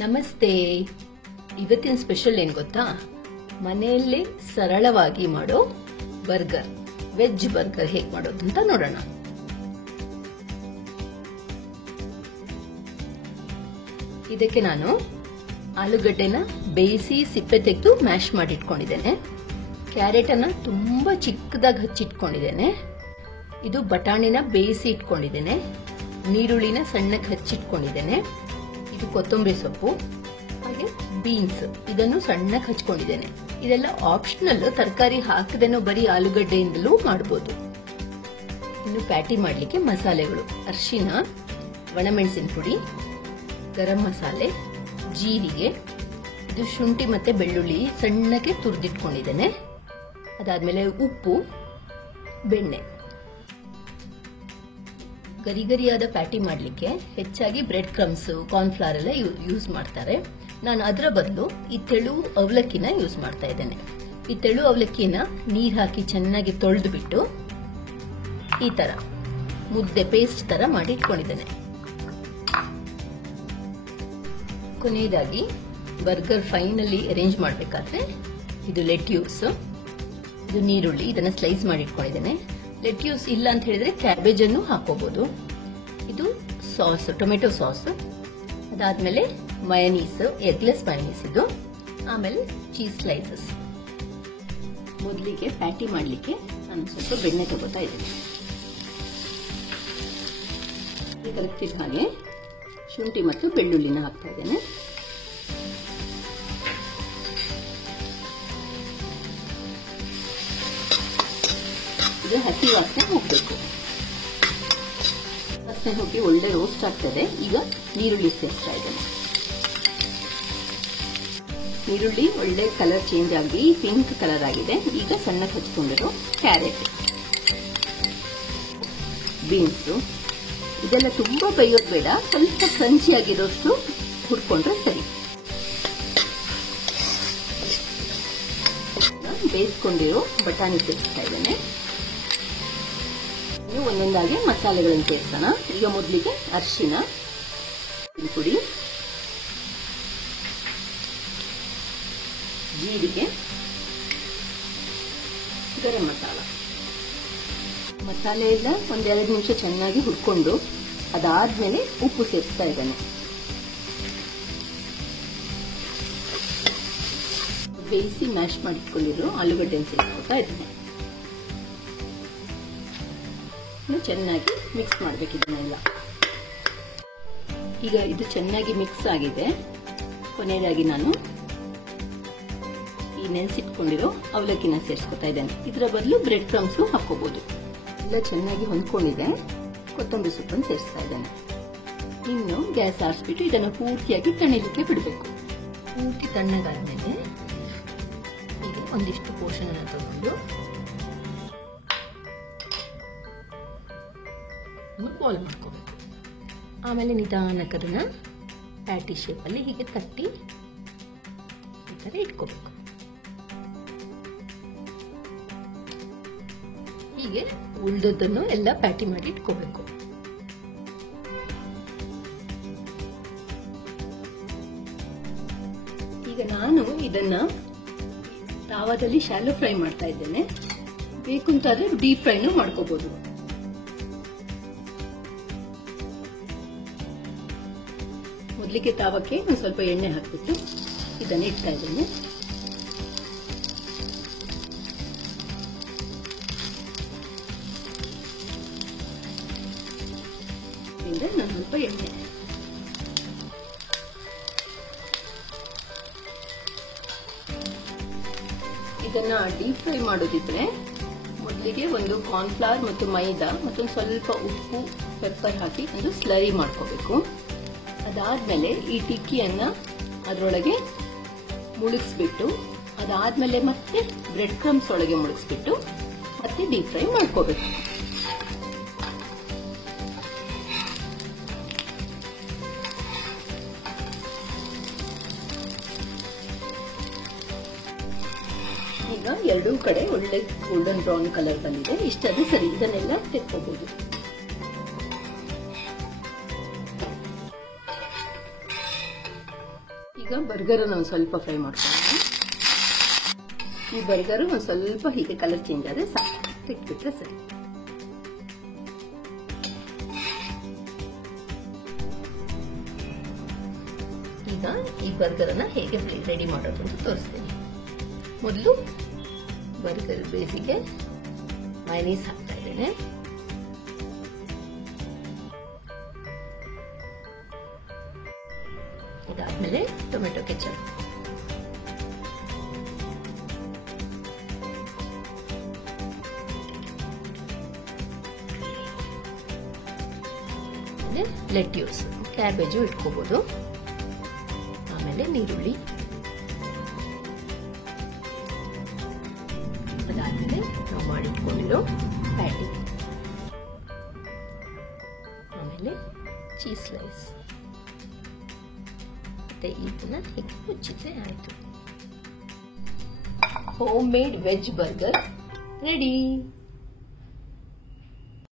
ನಮಸ್ತೆ. ಇವತ್ತಿನ ಸ್ಪೆಷಲ್ ಏನ್ ಗೊತ್ತಾ? ಮನೆಯಲ್ಲೇ ಸರಳವಾಗಿ ಮಾಡೋ ಬರ್ಗರ್, ವೆಜ್ ಬರ್ಗರ್ ಹೇಗೆ ಮಾಡೋದು ಅಂತ ನೋಡೋಣ. ಇದಕ್ಕೆ ನಾನು ಆಲೂಗಡ್ಡೆನ ಬೇಯಿಸಿ ಸಿಪ್ಪೆ ತೆಗೆದು ಮ್ಯಾಶ್ ಮಾಡಿ ಇಟ್ಕೊಂಡಿದ್ದೇನೆ. ಕ್ಯಾರೆಟ್ ಅನ್ನ ತುಂಬಾ ಚಿಕ್ಕದಾಗಿ ಹಚ್ಚಿಟ್ಕೊಂಡಿದ್ದೇನೆ. ಇದು ಬಟಾಣಿನ ಬೇಯಿಸಿ ಇಟ್ಕೊಂಡಿದ್ದೇನೆ. ನೀರುಳ್ಳಿನ ಸಣ್ಣಕ್ಕೆ ಹಚ್ಚಿಟ್ಕೊಂಡಿದ್ದೇನೆ. ಇದು ಕೊತ್ತಂಬರಿ ಸೊಪ್ಪು, ಹಾಗೆ ಬೀನ್ಸ್ ಇದನ್ನು ಸಣ್ಣಕ್ಕೆ ಹಚ್ಕೊಂಡಿದ್ದೇನೆ. ಇದೆಲ್ಲ ಆಪ್ಷನಲ್, ತರಕಾರಿ ಹಾಕದೇನೋ ಬರೀ ಆಲೂಗಡ್ಡೆಯಿಂದಲೂ ಮಾಡಬಹುದು. ಇನ್ನು ಪ್ಯಾಟಿ ಮಾಡಲಿಕ್ಕೆ ಮಸಾಲೆಗಳು: ಅರಿಶಿನ, ಒಣಮೆಣಸಿನ ಪುಡಿ, ಗರಂ ಮಸಾಲೆ, ಜೀರಿಗೆ, ಇದು ಶುಂಠಿ ಮತ್ತೆ ಬೆಳ್ಳುಳ್ಳಿ ಸಣ್ಣಕ್ಕೆ ತುರಿದಿಟ್ಕೊಂಡಿದ್ದೇನೆ. ಅದಾದ್ಮೇಲೆ ಉಪ್ಪು, ಬೆಣ್ಣೆ. ಗರಿಗರಿಯಾದ ಪ್ಯಾಟಿ ಮಾಡಲಿಕ್ಕೆ ಹೆಚ್ಚಾಗಿ ಬ್ರೆಡ್ ಕ್ರಮ್ಸ್, ಕಾರ್ನ್ಫ್ಲವರ್ ಎಲ್ಲ ಯೂಸ್ ಮಾಡ್ತಾರೆ. ನಾನು ಅದರ ಬದಲು ಈ ತೆಳು ಅವಲಕ್ಕಿನ ಯೂಸ್ ಮಾಡ್ತಾ ಇದ್ದೇನೆ. ಈ ತೆಳು ಅವಲಕ್ಕಿನ ನೀರು ಹಾಕಿ ಚೆನ್ನಾಗಿ ತೊಳೆದು ಬಿಟ್ಟು ಈ ತರ ಮುದ್ದೆ ಪೇಸ್ಟ್ ತರ ಮಾಡಿ ಇಟ್ಕೊಂಡಿದ್ದೇನೆ. ಕೊನೆಯದಾಗಿ ಬರ್ಗರ್ ಫೈನಲಿ ಅರೇಂಜ್ ಮಾಡಬೇಕಾದ್ರೆ ಇದು ಲೆಟ್ಯೂಸ್, ಇದು ನೀರುಳ್ಳಿ, ಇದನ್ನ ಸ್ಲೈಸ್ ಮಾಡಿ ಇಟ್ಕೊಂಡಿದ್ದೇನೆ. ಲೆಟ್ಯೂಸ್ ಇಲ್ಲ ಅಂತ ಹೇಳಿದ್ರೆ ಕ್ಯಾಬೇಜ್ ಅನ್ನು ಹಾಕೋಬಹುದು. ಇದು ಸಾಸ್, ಟೊಮೆಟೊ ಸಾಸ್. ಅದಾದ್ಮೇಲೆ ಮಯನೀಸ್, ಎಗ್ಲೆಸ್ ಮಯನೀಸ್ ಇದು. ಆಮೇಲೆ ಚೀಸ್ ಸ್ಲೈಸಸ್. ಮೊದಲಿಗೆ ಪ್ಯಾಟಿ ಮಾಡಲಿಕ್ಕೆ ನಾನು ಸ್ವಲ್ಪ ಬೆಣ್ಣೆ ತಗೋತಾ ಇದ್ದೀನಿ. ಕರೆಕ್ಟಿದ್ದ ಹಾಗೆ ಶುಂಠಿ ಮತ್ತು ಬೆಳ್ಳುಳ್ಳಿನ ಹಾಕ್ತಾ ಇದ್ದೇನೆ. ಇದು ಹಸಿ ವಾಸನೆ ಹೋಗಬೇಕು. ವಾಸನೆ ಹೋಗಿ ಒಳ್ಳೆ ರೋಸ್ಟ್ ಆಗ್ತದೆ. ಈಗ ನೀರುಳ್ಳಿ ಸೇರಿಸ್ತಾ ಇದ್ದೇನೆ. ನೀರುಳ್ಳಿ ಒಳ್ಳೆ ಕಲರ್ ಚೇಂಜ್ ಆಗಿ ಪಿಂಕ್ ಕಲರ್ ಆಗಿದೆ. ಈಗ ಸಣ್ಣ ಹಚ್ಕೊಂಡಿರೋ ಕ್ಯಾರೆಟ್, ಬೀನ್ಸ್, ಇದೆಲ್ಲ ತುಂಬಾ ಬೇಯೋದು ಬೇಡ, ಸ್ವಲ್ಪ ಕ್ರಂಚಿ ಆಗಿರೋಷ್ಟು ಹುರ್ಕೊಂಡ್ರೆ ಸರಿ. ಬೇಯಿಸ್ಕೊಂಡಿರೋ ಬಟಾಣಿ ಸೇರಿಸ್ತಾ ಇದ್ದೇನೆ. ಒಂದೊಂದಾಗಿ ಮಸಾಲೆಗಳನ್ನು ಸೇರಿಸೋಣ. ಈಗ ಮೊದಲಿಗೆ ಅರಿಶಿನ ಪುಡಿ, ಜೀರಿಗೆ, ಗರಂ ಮಸಾಲ. ಮಸಾಲೆ ಎಲ್ಲ ಒಂದೆರಡು ನಿಮಿಷ ಚೆನ್ನಾಗಿ ಹುರ್ಕೊಂಡು ಅದಾದ್ಮೇಲೆ ಉಪ್ಪು ಸೇರಿಸ್ತಾ ಇದ್ದೇನೆ. ಬೇಯಿಸಿ ಮ್ಯಾಶ್ ಮಾಡಿಟ್ಕೊಂಡಿರೋ ಆಲೂಗಡ್ಡೆ ಸೇರಿಸ್ಕೊತಾ ಇದ್ದೇನೆ. ಚೆನ್ನಾಗಿ ಮಿಕ್ಸ್ ಮಾಡಬೇಕು ಇದನ್ನೆಲ್ಲ. ಈಗ ಇದು ಚೆನ್ನಾಗಿ ಮಿಕ್ಸ್ ಆಗಿದೆ. ಕೊನೆಯದಾಗಿ ನಾನು ಈ ನೆನೆಸಿಟ್ಕೊಂಡಿರೋ ಅವಲಕ್ಕಿನ ಸೇರಿಸ್ಕೊತಾ ಇದ್ದೇನೆ. ಇದರ ಬದಲು ಬ್ರೆಡ್ ಕ್ರಮ್ಸ್ ಹಾಕೋಬಹುದು. ಎಲ್ಲ ಚೆನ್ನಾಗಿ ಹೊಂದ್ಕೊಂಡಿದೆ. ಕೊತ್ತಂಬರಿ ಸೊಪ್ಪನ್ನು ಸೇರಿಸ್ತಾ ಇದ್ದೇನೆ. ಇನ್ನು ಗ್ಯಾಸ್ ಆರಿಸ್ಬಿಟ್ಟು ಇದನ್ನು ಪೂರ್ತಿಯಾಗಿ ತಣಿಲಿಕ್ಕೆ ಬಿಡಬೇಕು. ಪೂರ್ತಿ ತಣ್ಣಗಾದ್ಮೇಲೆ ಈಗ ಒಂದಿಷ್ಟು ಪೋರ್ಷನ್ ಅನ್ನು ತಗೊಂಡು ಬಾಲ್ ಮಾಡ್ಕೋಬೇಕು. ಆಮೇಲೆ ನಿಧಾನಕ್ಕೆ ಅದನ್ನ ಪ್ಯಾಟಿ ಶೇಪ್ ಅಲ್ಲಿ ಹೀಗೆ ತಟ್ಟಿ ಈ ತರ ಇಟ್ಕೋಬೇಕು. ಹೀಗೆ ಉಳಿದದ್ದನ್ನು ಎಲ್ಲ ಪ್ಯಾಟಿ ಮಾಡಿ ಇಟ್ಕೋಬೇಕು. ಈಗ ನಾನು ಇದನ್ನ ತಾವಾದಲ್ಲಿ ಶಾಲೋ ಫ್ರೈ ಮಾಡ್ತಾ ಇದ್ದೇನೆ. ಬೇಕು ಅಂತಾದ್ರೆ ಡೀಪ್ ಫ್ರೈನು ಮಾಡ್ಕೋಬಹುದು. ಮೊದಲಿಗೆ ತಾವಕ್ಕೆ ಒಂದು ಸ್ವಲ್ಪ ಎಣ್ಣೆ ಹಾಕ್ಬಿಟ್ಟು ಇದನ್ನ ಇಡ್ತಾ ಇದ್ದೇನೆ. ನಾನು ಸ್ವಲ್ಪ ಎಣ್ಣೆ, ಇದನ್ನ ಡೀಪ್ ಫ್ರೈ ಮಾಡೋದಿದ್ರೆ ಮೊದಲಿಗೆ ಒಂದು ಕಾರ್ನ್ಫ್ಲವರ್ ಮತ್ತು ಮೈದಾ ಮತ್ತೊಂದು ಸ್ವಲ್ಪ ಉಪ್ಪು, ಪೆಪ್ಪರ್ ಹಾಕಿ ಒಂದು ಸ್ಲರಿ ಮಾಡ್ಕೋಬೇಕು. ಅದಾದ್ಮೇಲೆ ಈ ಟಿಕ್ಕಿಯನ್ನ ಅದರೊಳಗೆ ಮುಳುಗಿಸ್ಬಿಟ್ಟು ಅದಾದ್ಮೇಲೆ ಮತ್ತೆ ಬ್ರೆಡ್ ಕ್ರಮ್ಸ್ ಒಳಗೆ ಮುಳುಗಿಸ್ಬಿಟ್ಟು ಮತ್ತೆ ಡೀಪ್ ಫ್ರೈ ಮಾಡ್ಕೋಬೇಕು. ಈಗ ಎರಡೂ ಕಡೆ ಒಳ್ಳೆ ಗೋಲ್ಡನ್ ಬ್ರೌನ್ ಕಲರ್ ಬಂದಿದೆ. ಇಷ್ಟಾದ್ರೆ ಸರಿ. ಇದನ್ನೆಲ್ಲ ತೆಕ್ಕೋಬಹುದು. ಈಗ ಬರ್ಗರ್ ಒಂದು ಸ್ವಲ್ಪ ಫ್ರೈ ಮಾಡ್ಕೊಳ್ಳೋಣ. ಈ ಬರ್ಗರ್ ಒಂದು ಸ್ವಲ್ಪ ಹೀಗೆ ಕಲರ್ ಚೇಂಜ್ ಆದ್ರೆ ಸಾಕು, ಇಟ್ಬಿಟ್ರೆ ಸರಿ. ಈಗ ಈ ಬರ್ಗರ್ ಅನ್ನ ಹೇಗೆ ರೆಡಿ ಮಾಡೋದು ಅಂತ ತೋರಿಸ್ತೀನಿ. ಮೊದಲು ಬರ್ಗರ್ ಬೇಸಿಗೆ ಮೈನೀಸ್ ಹಾಕ್ತಾ ಇದ್ದೇನೆ. ಅದಾದ್ಮೇಲೆ ಟೊಮೆಟೊ ಕೆಚಪ್, ಲೆಟ್ಯೂಸ್, ಕ್ಯಾಬೇಜು ಇಟ್ಕೋಬಹುದು. ಆಮೇಲೆ ನೀರುಳ್ಳಿ, ಅದಾದ್ಮೇಲೆ ನಾವು ಮಾಡಿಟ್ಕೊಂಡಿರೋ ಪ್ಯಾಟಿ, ಆಮೇಲೆ ಚೀಸ್ ಸ್ಲೈಸ್, ಮತ್ತೆ ಇದನ್ನ ಹೀಗೆ ಮುಚ್ಚಿದ್ರೆ ಆಯ್ತು. Home made veg burger ready.